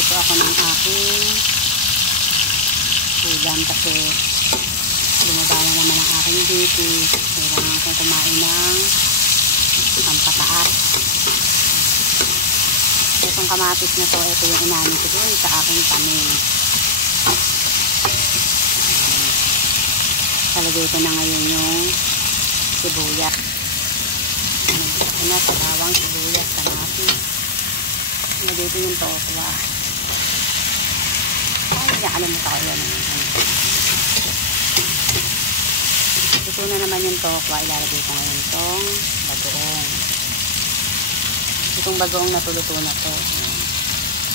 Magluluto ako ng aking ulam kasi bumaba na naman ang aking BP. Kailangan akong kumain ng pampataas. Itong kamatis na to, ito yung inamin ko doon sa aking tanim. Talagay ko na ngayon yung sibuyas. Ito na, bawang, sibuyas, kamatis. Talagay ko yung tokwa. Ay, nakalimutan ko yan. Ito na naman yung tokwa. Ilalagay ko ngayon itong bagoong. Itong bagoong natuluto na to.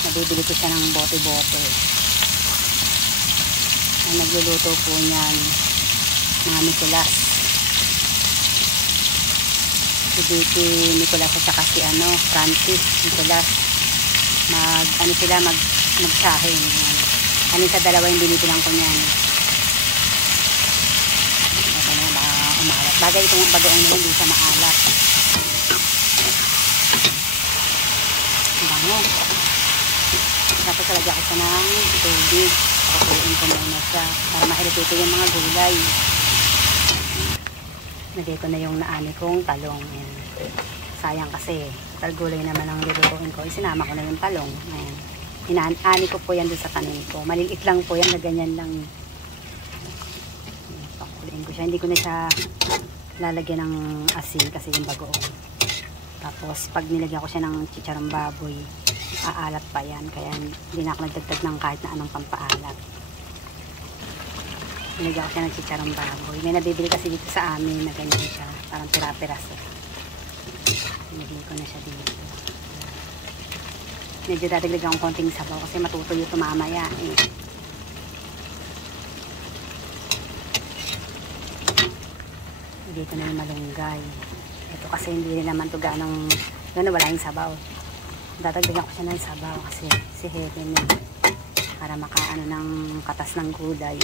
Nabibili ko siya ng bote-bote. Ang nagluluto po niyan, mga Nicolas. Si Vicky Nicolas at saka si Francis Nicolas. Magsahin. Sa dalawa yung binibilang ko niyan. Ito na, umalat. Bagay itong bagoong nila, hindi siya maalat. Ang bango. Tapos lagyan ko siya ng tubig. Pakukuin ko muna siya para mailipito yung mga gulay. Lagay ko na yung naani kong talong. Ayan. Sayang kasi gulay naman ang lulutuin ko. Isinama ko na yung talong. Ayan. Inaani ko po yan dun sa tanim ko. Maliliit lang po yan na ganyan lang. Pakukuin ko siya. Hindi ko na siya lalagyan ng asin kasi yung bagoong. Tapos pag nilagyan ko siya ng chicharong baboy, aalat pa yan. Kaya hindi na ako nagdagdag ng kahit na anong pampaalat. Nilagyan ko siya ng chicharong baboy. May nabibili kasi dito sa amin na ganyan siya. Parang pira-piras. Nilagyan ko na siya dito. Medyo dadagdagan akong konting sabaw kasi matutuyo ito mamaya eh. Dito na yung malunggay. Ito kasi hindi naman ito ganong wala yung sabaw. Dadagdagan ko siya ng sabaw kasi si Heaven eh, para makaano ng katas ng gulay.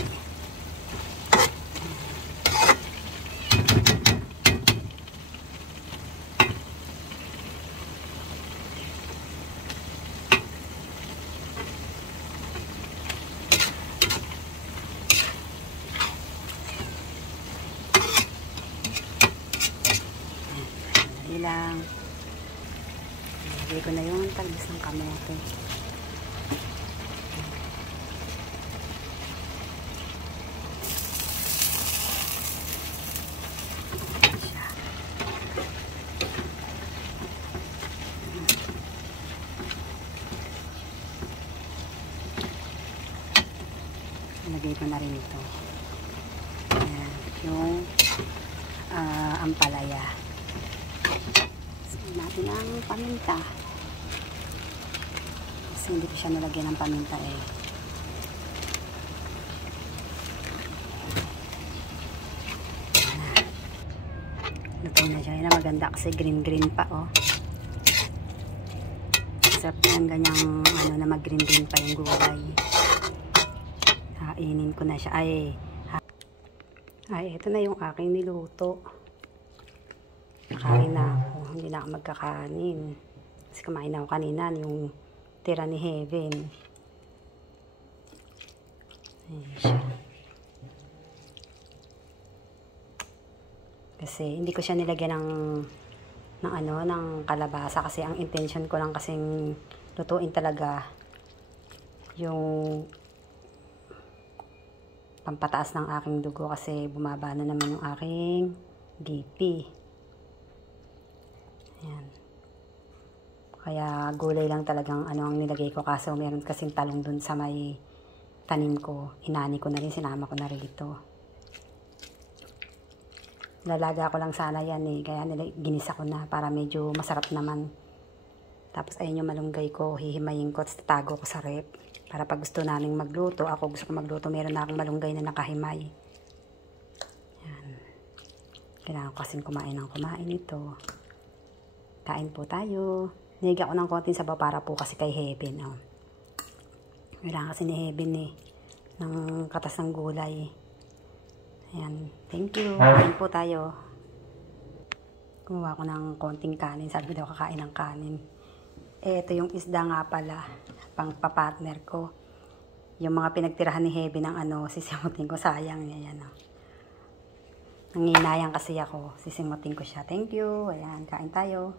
Lang ilagay ko na yung talbos ng kamote. Ilagay ko na rin ito. Ayan, yung ampalaya. Natin ang paminta kasi hindi ko siya nalagyan ng paminta eh. Luto na siya. Yan na maganda kasi green pa oh. Sarap yung ganyang na mag green pa yung gulay. Hainin ko na siya. Ay ito na yung aking niluto. Kain na ako. Hindi na ako magkakanin. Kasi kumain ako kanina yung tira ni Heaven. Ayan siya. Kasi hindi ko siya nilagyan ng kalabasa kasi ang intention ko lang kasing lutuin talaga yung pampataas ng aking dugo kasi bumaba na naman yung aking BP. Ayan. Kaya gulay lang talagang ang nilagay ko kaso meron kasing talong dun sa may tanim ko. Inani ko na rin, sinama ko na rin ito. Lalaga ko lang sana yan eh. Kaya ginisa ko na para medyo masarap naman. Tapos ayun yung malunggay ko. Hihimayin ko at tatago ko sa rep. Para pag gusto naming magluto, ako gusto ko magluto, meron na akong malunggay na nakahimay. Ayan. Kailangan ko kasing kumain ito. Kain po tayo. Nilagyan ko ng konting sabaw para po kasi kay Heaven. Oh. Kailangan kasi ni Heaven eh. Ng katas ng gulay. Ayan. Thank you. Kain po tayo. Kumuha ko ng konting kanin. Sabi daw kakain ng kanin. Ito yung isda nga pala, pang papartner ko. Yung mga pinagtirahan ni Heavy ng sisimutin ko, sayang yan. Nanginayang kasi ako, sisimutin ko siya. Thank you, ayan, kain tayo.